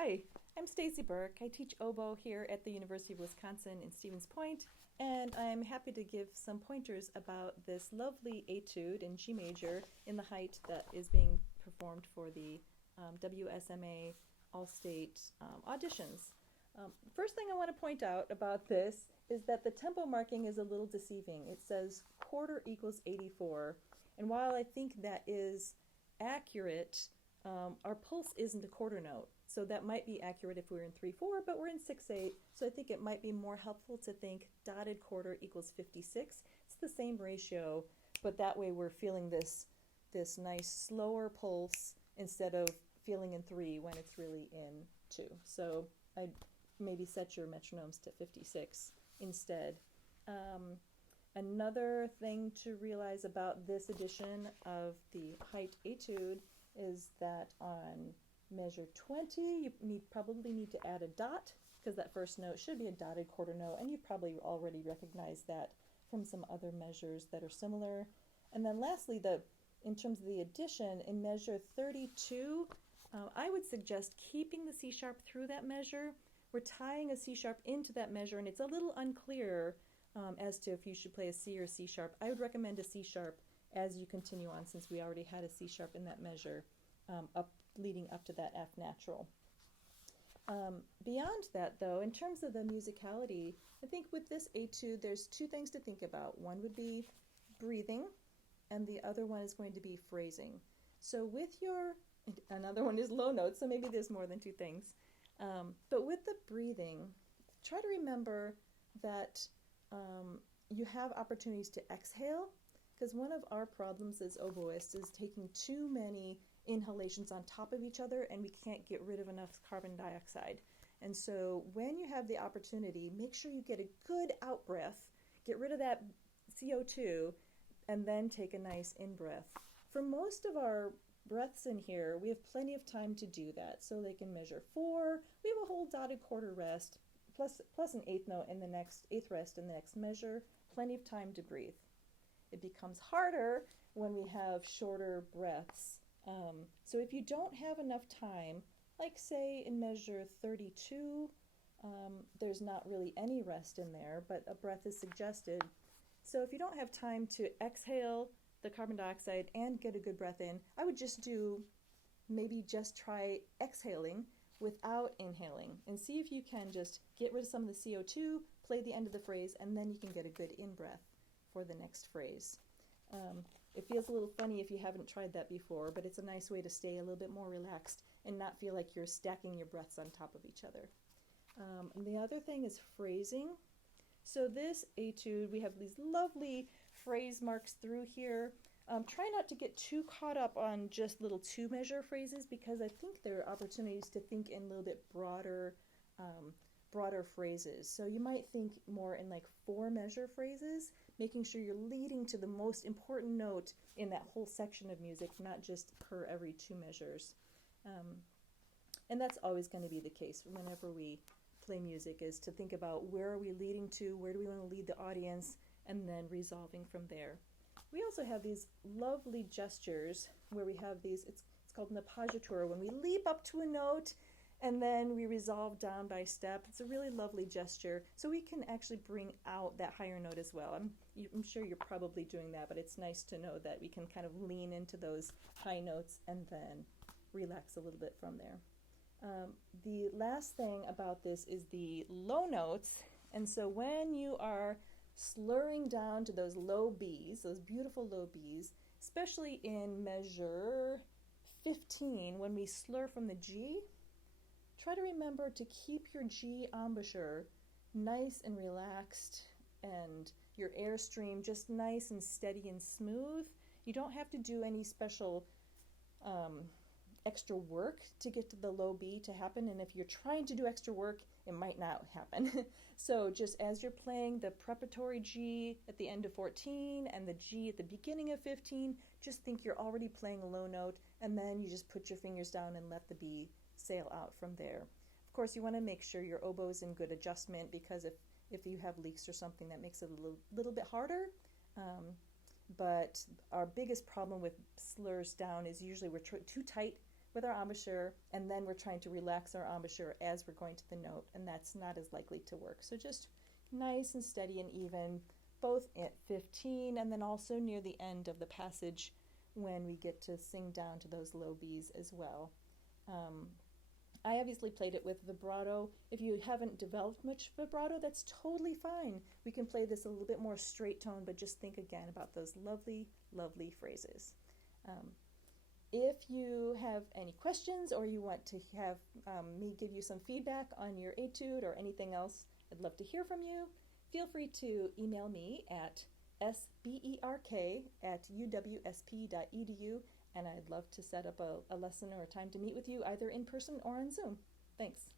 Hi, I'm Stacey Berk. I teach oboe here at the University of Wisconsin in Stevens Point, and I'm happy to give some pointers about this lovely etude in G major in the Hite that is being performed for the WSMA All-State auditions. First thing I want to point out about this is that the tempo marking is a little deceiving. It says quarter equals 84, and while I think that is accurate, our pulse isn't a quarter note. So that might be accurate if we were in 3/4, but we're in 6/8, so I think it might be more helpful to think dotted quarter equals 56. It's the same ratio, but that way we're feeling this nice slower pulse instead of feeling in 3 when it's really in 2. So I'd maybe set your metronomes to 56 instead. Another thing to realize about this edition of the Hite etude is that on measure 20, you probably need to add a dot, because that first note should be a dotted quarter note, and you probably already recognize that from some other measures that are similar. And then lastly, in terms of the addition, in measure 32, I would suggest keeping the C sharp through that measure. We're tying a C sharp into that measure, and it's a little unclear as to if you should play a C or C sharp. I would recommend a C sharp as you continue on, since we already had a C sharp in that measure leading up to that F natural. Beyond that, though, in terms of the musicality, I think with this etude, there's two things to think about. One would be breathing, and the other one is going to be phrasing. So another one is low notes, so maybe there's more than two things. But with the breathing, try to remember that you have opportunities to exhale, because one of our problems as oboists is taking too many inhalations on top of each other, and we can't get rid of enough carbon dioxide. And so when you have the opportunity, make sure you get a good out breath, get rid of that CO2, and then take a nice in breath. For most of our breaths in here, we have plenty of time to do that. So they can measure 4, we have a whole dotted quarter rest, plus an eighth note in the next, eighth rest in the next measure, plenty of time to breathe. It becomes harder when we have shorter breaths. So if you don't have enough time, like say in measure 32, there's not really any rest in there, but a breath is suggested. So if you don't have time to exhale the carbon dioxide and get a good breath in, I would just try exhaling without inhaling, and see if you can just get rid of some of the CO2, play the end of the phrase, and then you can get a good in-breath for the next phrase. It feels a little funny if you haven't tried that before, but it's a nice way to stay a little bit more relaxed and not feel like you're stacking your breaths on top of each other. And the other thing is phrasing. So this etude, we have these lovely phrase marks through here. Try not to get too caught up on just little 2-measure phrases, because I think there are opportunities to think in a little bit broader phrases. So you might think more in like 4-measure phrases, making sure you're leading to the most important note in that whole section of music, not just per every 2 measures. And that's always going to be the case whenever we play music, is to think about where are we leading to, where do we want to lead the audience, and then resolving from there. We also have these lovely gestures where we have these, it's called an Appoggiatura, when we leap up to a note and then we resolve down by step. It's a really lovely gesture, so we can actually bring out that higher note as well. I'm sure you're probably doing that, but it's nice to know that we can kind of lean into those high notes and then relax a little bit from there. The last thing about this is the low notes, and so when you are slurring down to those low Bs, those beautiful low Bs, especially in measure 15, when we slur from the G, try to remember to keep your G embouchure nice and relaxed and your airstream just nice and steady and smooth. You don't have to do any special extra work to get to the low B to happen, and if you're trying to do extra work, it might not happen. So just as you're playing the preparatory G at the end of 14 and the G at the beginning of 15, just think you're already playing a low note, and then you just put your fingers down and let the B sail out from there. Of course, you want to make sure your oboe is in good adjustment, because if you have leaks or something, that makes it a little bit harder. But our biggest problem with slurs down is usually we're too tight with our embouchure, and then we're trying to relax our embouchure as we're going to the note, and that's not as likely to work. So just nice and steady and even, both at 15 and then also near the end of the passage when we get to sing down to those low Bs as well. I obviously played it with vibrato. If you haven't developed much vibrato, that's totally fine. We can play this a little bit more straight tone, but just think again about those lovely, lovely phrases. If you have any questions or you want to have me give you some feedback on your etude or anything else, I'd love to hear from you. Feel free to email me at sberk@uwsp.edu, and I'd love to set up a lesson or a time to meet with you either in person or on Zoom. Thanks.